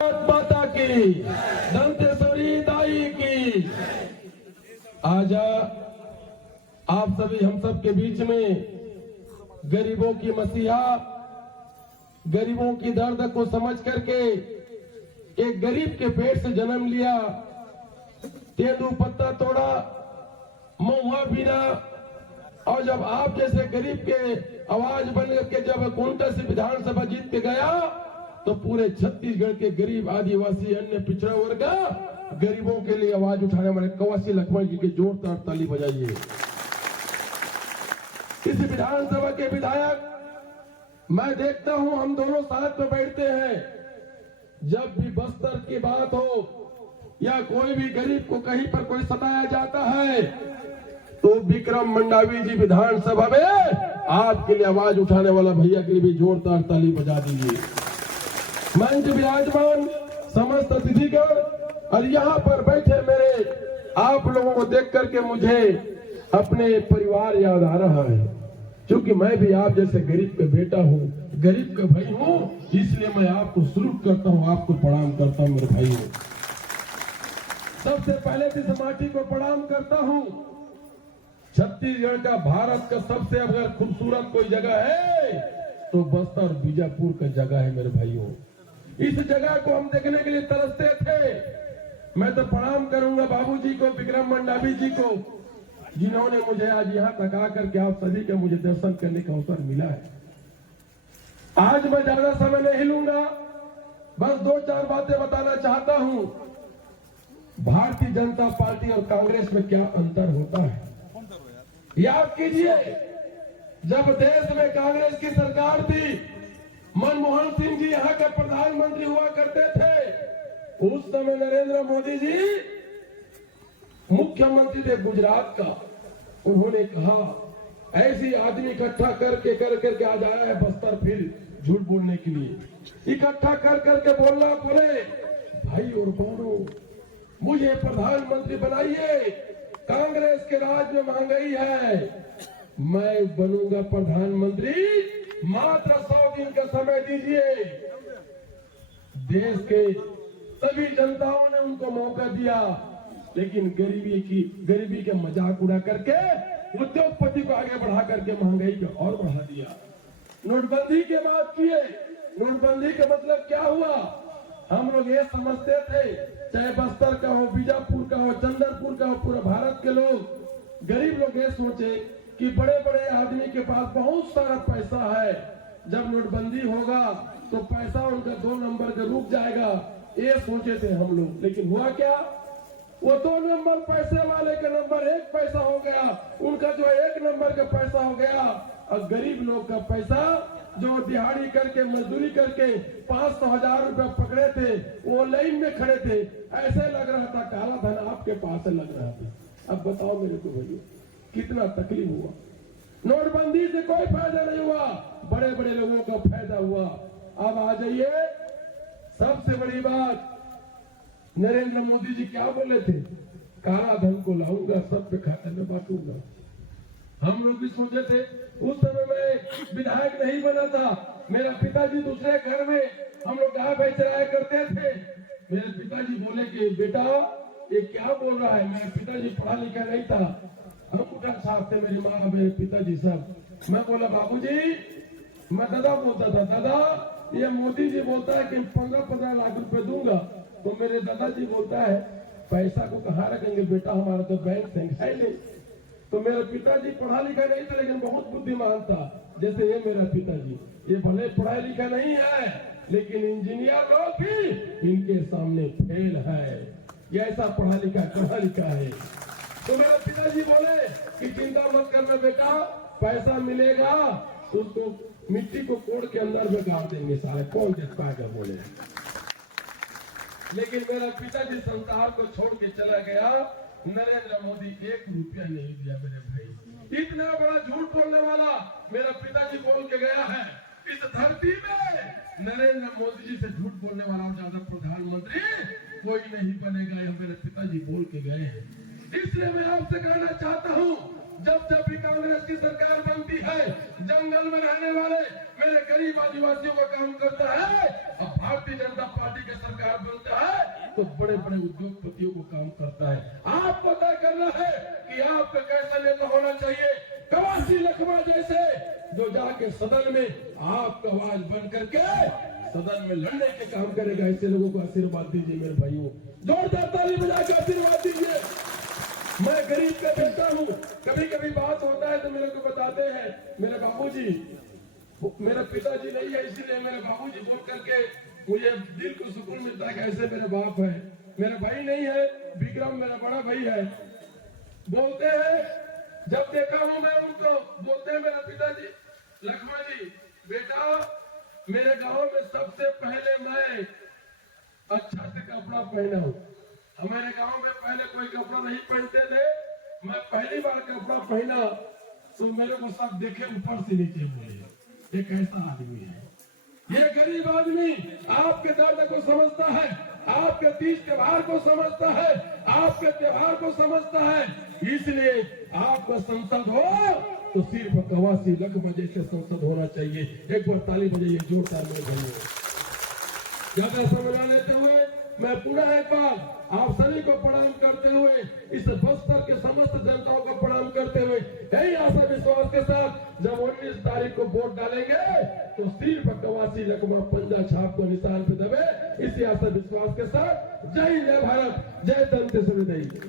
माता की, दंतेश्वरी दाई की। आज आप सभी हम सब के बीच में गरीबों की मसीहा, गरीबों की दर्द को समझ करके एक गरीब के पेट से जन्म लिया, तेंदू पत्ता तोड़ा, महुआ बीना, और जब आप जैसे गरीब के आवाज बन के जब कोंटा से विधानसभा जीत के गया तो पूरे छत्तीसगढ़ के गरीब, आदिवासी, अन्य पिछड़ा वर्ग गरीबों के लिए आवाज उठाने वाले कवासी लक्ष्मण जी के जोरदार ताली बजाइए। इस विधानसभा के विधायक मैं देखता हूं, हम दोनों साथ में बैठते हैं, जब भी बस्तर की बात हो या कोई भी गरीब को कहीं पर कोई सताया जाता है तो विक्रम मंडावी जी विधानसभा में आपके लिए आवाज उठाने वाला भैया के लिए भी जोरदार ताली बजा दीजिए। मंच विराजमान समस्त अतिथिगण और यहाँ पर बैठे मेरे आप लोगों को देख करके मुझे अपने परिवार याद आ रहा है, क्योंकि मैं भी आप जैसे गरीब का बेटा हूँ, गरीब का भाई हूँ, इसलिए मैं आपको सलूट करता हूँ, आपको प्रणाम करता हूँ मेरे भाई। सबसे पहले तो इस माटी को प्रणाम करता हूँ। छत्तीसगढ़ का, भारत का सबसे अगर खूबसूरत कोई जगह है तो बस्तर बीजापुर का जगह है मेरे भाइयों। इस जगह को हम देखने के लिए तरसते थे। मैं तो प्रणाम करूंगा बाबूजी को, विक्रम मंडावी जी को, जिन्होंने मुझे आज यहाँ तक आकर के आप सभी का मुझे दर्शन करने का अवसर मिला है। आज मैं ज्यादा समय नहीं लूंगा, बस दो चार बातें बताना चाहता हूं। भारतीय जनता पार्टी और कांग्रेस में क्या अंतर होता है याद कीजिए। जब देश में कांग्रेस की सरकार थी, मनमोहन सिंह जी यहाँ के प्रधानमंत्री हुआ करते थे, उस समय नरेंद्र मोदी जी मुख्यमंत्री थे गुजरात का। उन्होंने कहा ऐसी आदमी इकट्ठा करके आज आया है बस्तर फिर झूठ बोलने के लिए। इकट्ठा करके बोलना, बोले भाई और बहनों मुझे प्रधानमंत्री बनाइए, कांग्रेस के राज में महंगाई है, मैं बनूंगा प्रधानमंत्री, मात्र 100 दिन का समय दीजिए। देश के सभी जनताओं ने उनको मौका दिया, लेकिन गरीबी के मजाक उड़ा करके उद्योगपति को आगे बढ़ा करके महंगाई को और बढ़ा दिया। नोटबंदी के बात किए। नोटबंदी का मतलब क्या हुआ? हम लोग ये समझते थे, चाहे बस्तर का हो, बीजापुर का हो, चंद्रपुर का हो, पूरे भारत के लोग, गरीब लोग ये सोचे कि बड़े बड़े आदमी के पास बहुत सारा पैसा है, जब नोटबंदी होगा तो पैसा उनका 2 नंबर का रुक जाएगा, ये सोचे थे हम लोग। लेकिन हुआ क्या? वो 2 नंबर पैसे वाले का नंबर 1 पैसा हो गया, उनका जो 1 नंबर का पैसा हो गया, और गरीब लोग का पैसा जो दिहाड़ी करके मजदूरी करके 500,000 रुपया पकड़े थे, वो लाइन में खड़े थे, ऐसे लग रहा था काला धन आपके पास लग रहा था। अब बताओ मेरे को भैया कितना तकलीफ हुआ। नोटबंदी से कोई फायदा नहीं हुआ, बड़े बड़े लोगों का फायदा हुआ। अब आ जाइए, सबसे बड़ी बात, नरेंद्र मोदी जी क्या बोले थे? काला धन को लाऊंगा, सब पे खाते में बांटूंगा। हम लोग भी सोचे थे, उस समय मैं विधायक नहीं बना था, मेरा पिताजी दूसरे घर में हम लोग गाय भैंस चराया करते थे। मेरे पिताजी बोले कि बेटा ये क्या बोल रहा है? मेरे पिताजी पढ़ा लिखा नहीं था, अंगूठा साहब थे मेरी माँ, मेरे पिताजी सब। मैं बोला बाबूजी, मैं दादा बोलता था, दादा ये मोदी जी बोलता है कि 15-15 लाख रुपए दूंगा, तो मेरे दादाजी बोलता है पैसा को कहाँ रखेंगे बेटा, हमारा तो बैंक से है नहीं। तो मेरे पिताजी पढ़ा लिखा नहीं था, लेकिन बहुत बुद्धिमान था। जैसे ये मेरा पिताजी, ये भले पढ़ा लिखा नहीं है, लेकिन इंजीनियर लोग भी इनके सामने फेल है, ये ऐसा पढ़ा लिखा है। तो मेरे पिताजी बोले कि चिंता मत करना बेटा, पैसा मिलेगा तो उसको मिट्टी को कोड़ के अंदर में गाड़ देंगे, सारे कौन देख पाएगा बोले। लेकिन मेरा पिताजी संसार को छोड़ के चला गया, नरेंद्र मोदी 1 रुपया नहीं दिया मेरे भाई। इतना बड़ा झूठ बोलने वाला मेरा पिताजी बोल के गया है, इस धरती में नरेंद्र मोदी जी से झूठ बोलने वाला और ज्यादा प्रधानमंत्री कोई नहीं बनेगा, यह मेरे पिताजी बोल के गए हैं। इसलिए मैं आपसे कहना चाहता हूं, जब भी कांग्रेस की सरकार बनती है, जंगल में रहने वाले मेरे गरीब आदिवासियों का काम करता है, और भारतीय जनता पार्टी की सरकार बनता है तो बड़े बड़े उद्योगपतियों को काम करता है। आपको तय करना है कि आपका कैसा नेता होना चाहिए। कवासी लखमा जैसे जो जाके सदन में आपका आवाज बन करके सदन में लड़ने के काम करेगा, ऐसे लोगों को आशीर्वाद दीजिए मेरे भाइयों, जोरदार ताली बजा के आशीर्वाद दीजिए। मैं गरीब का बेटा हूँ, कभी कभी बात होता है तो मेरे को बताते हैं मेरे बाबूजी, मेरे पिताजी नहीं है इसीलिए मेरे बाबूजी बोल करके मुझे दिल को सुकून मिलता है कि ऐसे मेरे बाप है। मेरा भाई नहीं है, विक्रम मेरा बड़ा भाई है। बोलते हैं, जब देखा हूं मैं उनको, बोलते हैं मेरे पिताजी, लखमा जी बेटा मेरे गांव में सबसे पहले मैं अच्छा से कपड़ा पहना हूं। हमारे गांव में पहले कोई कपड़ा नहीं पहनते थे, मैं पहली बार कपड़ा पहना तो मेरे को सब देखे ऊपर से नीचे बोले ये कैसा आदमी है। ये गरीब आदमी आपके दर्द को समझता है, आपके तीज त्योहार को समझता है, आपके त्योहार को समझता है, इसलिए आपका संसद हो तो सिर्फ कवासी लखमा जैसे संसद होना चाहिए। एक बार ताली बजाइए जोरदार मेरे भाइयों। ज्यादा समय न लेते हुए मैं पुनः एक बार आप सभी को प्रणाम करते हुए, इस बस्तर के समस्त जनताओं को प्रणाम करते हुए, यही आशा विश्वास के साथ जब 19 तारीख को वोट डालेंगे तो सिर्फ कवासी लखमा पंजा छाप को निशान पे दबे, इसी आशा विश्वास के साथ जय जय भारत, जय दंतेश्वरी देवी।